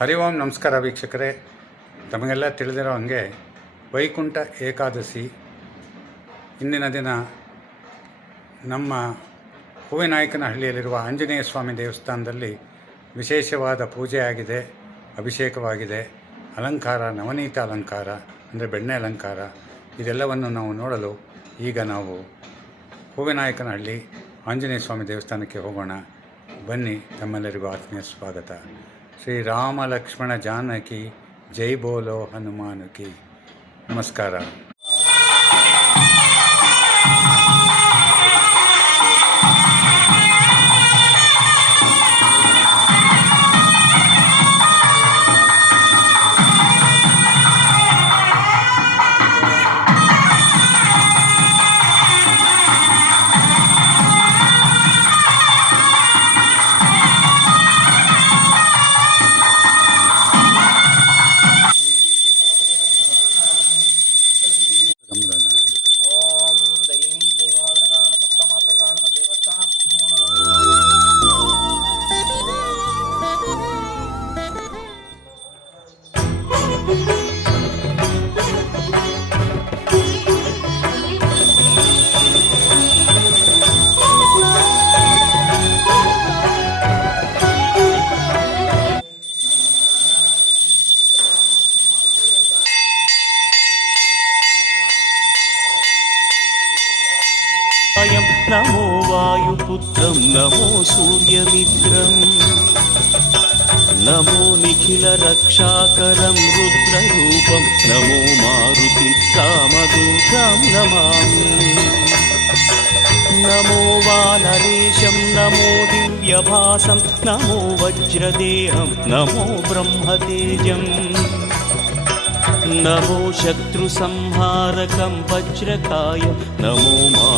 ಹರಿ ಓಂ ನಮಸ್ಕಾರ ವೀಕ್ಷಕರೇ. ತಮಗೆಲ್ಲ ತಿಳಿದಿರೋ ಹಾಗೆ ವೈಕುಂಠ ಏಕಾದಶಿ ಇಂದಿನ ದಿನ ನಮ್ಮ ಹೂವಿನಾಯಕನಹಳ್ಳಿಯಲ್ಲಿರುವ ಆಂಜನೇಯ ಸ್ವಾಮಿ ದೇವಸ್ಥಾನದಲ್ಲಿ ವಿಶೇಷವಾದ ಪೂಜೆ ಆಗಿದೆ, ಅಭಿಷೇಕವಾಗಿದೆ. ಅಲಂಕಾರ, ನವನೀತ ಅಲಂಕಾರ, ಅಂದರೆ ಬೆಣ್ಣೆ ಅಲಂಕಾರ, ಇದೆಲ್ಲವನ್ನು ನಾವು ನೋಡಲು ಈಗ ನಾವು ಹೂವಿನಾಯಕನಹಳ್ಳಿ ಆಂಜನೇಯ ಸ್ವಾಮಿ ದೇವಸ್ಥಾನಕ್ಕೆ ಹೋಗೋಣ. ಬನ್ನಿ ತಮ್ಮೆಲ್ಲರಿಗೂ ಆತ್ಮೀಯ ಸ್ವಾಗತ. श्री राम लक्ष्मण जानकी जय बोलो हनुमान की नमस्कार। సూర్యం నమో వాయుపుత్రం నమో సూర్యమిత్రం. నమో నిఖిల రక్షాకరం రుద్రరూపం. నమో మారుతి రామదూతం నమామి. నమో వానరేశం నమో దివ్యభాసం. నమో వజ్రదేహం నమో బ్రహ్మతేజం. నమో శత్రుసంహారకం వజ్రకాయం. నమో మా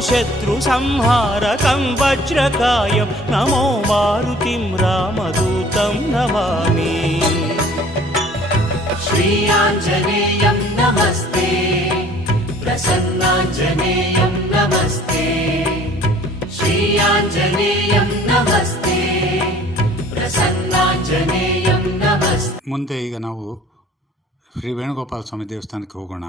శత్రు సంహారకం వజ్రకాయం. నమో మారుతిం రామదూతం నమామి. శ్రీయాంజనేయం నమస్తే. ప్రసన్నాంజనేయం నమస్తే. శ్రీయాంజనేయం నమస్తే. ಪ್ರಸನ್ನಾಂಜನೇಯಂ ನಮಸ್ತೆ ಮುಂದೆ ಈಗ ನಾವು ಶ್ರೀ ವೇಣುಗೋಪಾಲ ಸ್ವಾಮಿ ದೇವಸ್ಥಾನಕ್ಕೆ ಹೋಗೋಣ